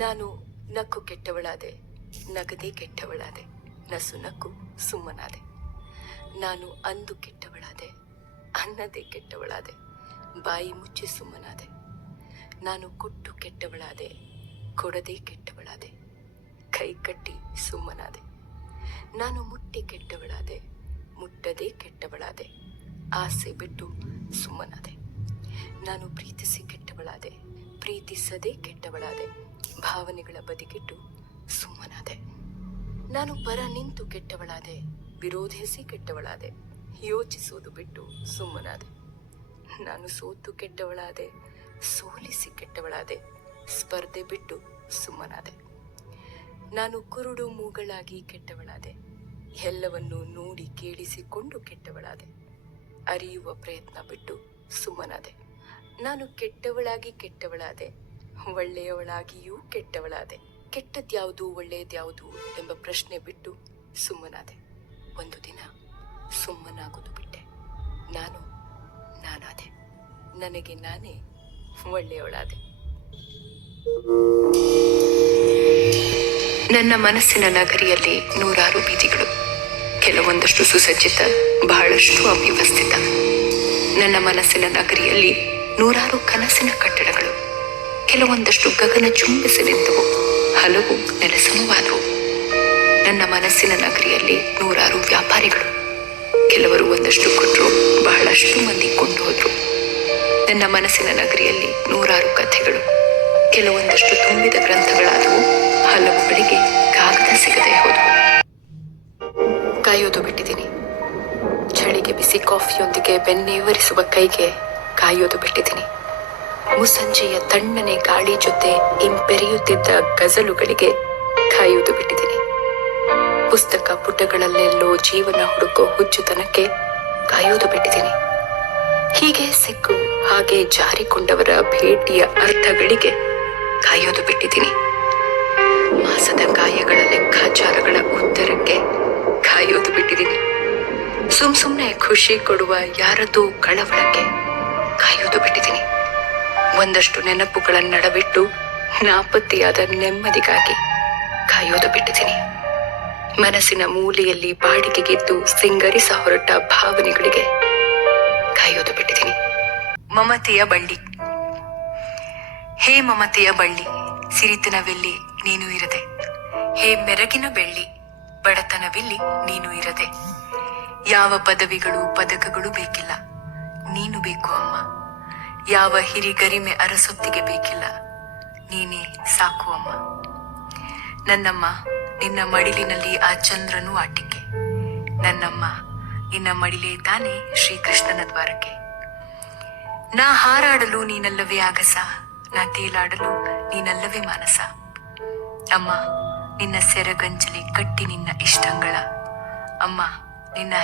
ನಾನು ನಕ್ಕು ಕೆಟ್ಟವಳಾದೆ, ನಗದೇ ಕೆಟ್ಟವಳಾದೆ, ನಸು ನಕ್ಕು ಸುಮ್ಮನಾದೆ. ನಾನು ಅಂದು ಕೆಟ್ಟವಳಾದೆ, ಅನ್ನದೇ ಕೆಟ್ಟವಳಾದೆ, ಬಾಯಿ ಮುಚ್ಚಿ ಸುಮ್ಮನಾದೆ. ನಾನು ಕೊಟ್ಟು ಕೆಟ್ಟವಳಾದೆ, ಕೊಡದೇ ಕೆಟ್ಟವಳಾದೆ, ಕೈ ಕಟ್ಟಿ ಸುಮ್ಮನಾದೆ. ನಾನು ಮುಟ್ಟಿ ಕೆಟ್ಟವಳಾದೆ, ಮುಟ್ಟದೇ ಕೆಟ್ಟವಳಾದೆ, ಆಸೆ ಬಿಟ್ಟು ಸುಮ್ಮನಾದೆ. ನಾನು ಪ್ರೀತಿಸಿ ಕೆಟ್ಟವಳಾದೆ, ಪ್ರೀತಿಸದೇ ಕೆಟ್ಟವಳಾದೆ, ಭಾವನೆಗಳ ಬದಿಗಿಟ್ಟು ಸುಮ್ಮನಾದೆ. ನಾನು ಪರ ನಿಂತು ಕೆಟ್ಟವಳಾದೆ, ವಿರೋಧಿಸಿ ಕೆಟ್ಟವಳಾದೆ, ಯೋಚಿಸುವುದು ಬಿಟ್ಟು ಸುಮ್ಮನಾದೆ. ನಾನು ಸೋತು ಕೆಟ್ಟವಳಾದೆ, ಸೋಲಿಸಿ ಕೆಟ್ಟವಳಾದೆ, ಸ್ಪರ್ಧೆ ಬಿಟ್ಟು ಸುಮ್ಮನಾದೆ. ನಾನು ಕುರುಡು ಮೂಗಳಾಗಿ ಕೆಟ್ಟವಳಾದೆ, ಎಲ್ಲವನ್ನೂ ನೋಡಿ ಕೇಳಿಸಿಕೊಂಡು ಕೆಟ್ಟವಳಾದೆ, ಅರಿಯುವ ಪ್ರಯತ್ನ ಬಿಟ್ಟು ಸುಮ್ಮನಾದೆ. ನಾನು ಕೆಟ್ಟವಳಾಗಿ ಕೆಟ್ಟವಳಾದೆ, ಒಳ್ಳೆಯವಳಾಗಿಯೂ ಕೆಟ್ಟವಳಾದೆ, ಕೆಟ್ಟದ್ಯಾವುದು ಒಳ್ಳೆಯದ್ಯಾವುದು ಎಂಬ ಪ್ರಶ್ನೆ ಬಿಟ್ಟು ಸುಮ್ಮನಾದೆ. ಒಂದು ದಿನ ಸುಮ್ಮನಾಗುವುದು ಬಿಟ್ಟೆ. ನಾನು ನಾನಾದೆ, ನನಗೆ ನಾನೇ ಒಳ್ಳೆಯವಳಾದೆ. ನನ್ನ ಮನಸ್ಸಿನ ನಗರಿಯಲ್ಲಿ ನೂರಾರು ಬೀದಿಗಳು, ಕೆಲವೊಂದಷ್ಟು ಸುಸಜ್ಜಿತ, ಬಹಳಷ್ಟು ಅವ್ಯವಸ್ಥಿತ. ನನ್ನ ಮನಸ್ಸಿನ ನಗರಿಯಲ್ಲಿ ನೂರಾರು ಕನಸಿನ ಕಟ್ಟಡಗಳು, ಕೆಲವೊಂದಷ್ಟು ಗಗನ ಚುಂಬಿಸಿ ನಿಂತವು, ಹಲವು ನೆಲಸಮವಾದವು. ನನ್ನ ಮನಸ್ಸಿನ ನಗರಿಯಲ್ಲಿ ನೂರಾರು ವ್ಯಾಪಾರಿಗಳು, ಕೆಲವರು ಒಂದಷ್ಟು ಕೊಟ್ಟರು, ಬಹಳಷ್ಟು ಮಂದಿ ಕೊಂಡು ಹೋದ್ರು. ನನ್ನ ಮನಸ್ಸಿನ ನಗರಿಯಲ್ಲಿ ನೂರಾರು ಕಥೆಗಳು, ಕೆಲವೊಂದಷ್ಟು ತುಂಬಿದ ಗ್ರಂಥಗಳಾದವು, ಹಲವುಗಳಿಗೆ ಕಾಗದ ಸಿಗದೆ ಹೋದವು. ಕಾಯೋದು ಬಿಟ್ಟಿದ್ದೀನಿ. ಚಳಿಗೆ ಬಿಸಿ ಕಾಫಿಯೊಂದಿಗೆ ಬೆನ್ನೇವರಿಸುವ ಕೈಗೆ ಕಾಯೋದು ಬಿಟ್ಟಿದ್ದೀನಿ. ಮುಸ್ಸಂಜೆಯ ತಣ್ಣನೆ ಗಾಳಿ ಜೊತೆ ಇಂಪೆರೆಯುತ್ತಿದ್ದ ಗಜಲುಗಳಿಗೆ ಕಾಯೋದು ಬಿಟ್ಟಿದ್ದೀನಿ. ಪುಸ್ತಕ ಪುಟಗಳಲ್ಲೆಲ್ಲೋ ಜೀವನ ಹುಡುಕೋ ಹುಚ್ಚುತನಕ್ಕೆ ಕಾಯೋದು ಬಿಟ್ಟಿದ್ದೀನಿ. ಹೀಗೆ ಸಿಕ್ಕು ಹಾಗೆ ಜಾರಿಕೊಂಡವರ ಭೇಟಿಯ ಅರ್ಥಗಳಿಗೆ ಕಾಯೋದು ಬಿಟ್ಟಿದ್ದೀನಿ. ಮಾಸದ ಗಾಯಗಳ ಲೆಕ್ಕಾಚಾರಗಳ ಉತ್ತರಕ್ಕೆ ಕಾಯೋದು ಬಿಟ್ಟಿದ್ದೀನಿ. ಸುಮ್ನೆ ಖುಷಿ ಕೊಡುವ ಯಾರದೋ ಕಳವಳಕ್ಕೆ ಕಾಯೋದು ಬಿಟ್ಟಿದ್ದೀನಿ. ಒಂದಷ್ಟು ನೆನಪುಗಳ ನಡಬಿಟ್ಟು ನಾಪತ್ತೆಯಾದ ನೆಮ್ಮದಿಗಾಗಿ ಕಾಯೋದು ಬಿಟ್ಟಿದ್ದೀನಿ. ಮನಸ್ಸಿನ ಮೂಲೆಯಲ್ಲಿ ಬಾಡಿಗೆಗೆದ್ದು ಸಿಂಗರಿಸ ಹೊರಟ ಭಾವನೆಗಳಿಗೆ ಕಾಯೋದು ಬಿಟ್ಟಿದ್ದೀನಿ. ಮಮತೆಯ ಬಳ್ಳಿ. ಹೇ ಮಮತೆಯ ಬಳ್ಳಿ, ಸಿರಿತನವೆಲ್ಲಿ ನೀನು ಇರದೆ. ಹೇ ಮೆರಗಿನ ಬೆಳ್ಳಿ, ಬಡತನವಿಲ್ಲಿ ನೀನು ಇರದೆ. ಯಾವ ಪದವಿಗಳು ಪದಕಗಳು ಬೇಕಿಲ್ಲ, ನೀನು ಬೇಕು ಅಮ್ಮ. ಯಾವ ಹಿರಿಗರಿಮೆ ಅರಸೊತ್ತಿಗೆ ಬೇಕಿಲ್ಲ, ನೀನೇ ಸಾಕು ಅಮ್ಮ. ನನ್ನಮ್ಮ, ನಿನ್ನ ಮಡಿಲಿನಲ್ಲಿ ಆ ಚಂದ್ರನು ಆಟಿಕೆ. ನನ್ನಮ್ಮ, ನಿನ್ನ ಮಡಿಲೇ ತಾನೇ ಶ್ರೀಕೃಷ್ಣನ ದ್ವಾರಕ್ಕೆ. ನಾ ಹಾರಾಡಲು ನೀನಲ್ಲವೇ ಆಗಸ, ನಾ ತೇಲಾಡಲು ನೀನಲ್ಲವೇ ಮಾನಸ. ಅಮ್ಮ, ನಿನ್ನ ಸೆರಗಂಜಲಿ ಕಟ್ಟಿ ನಿನ್ನ ಇಷ್ಟಂಗಳ. ಅಮ್ಮ, ನಿನ್ನ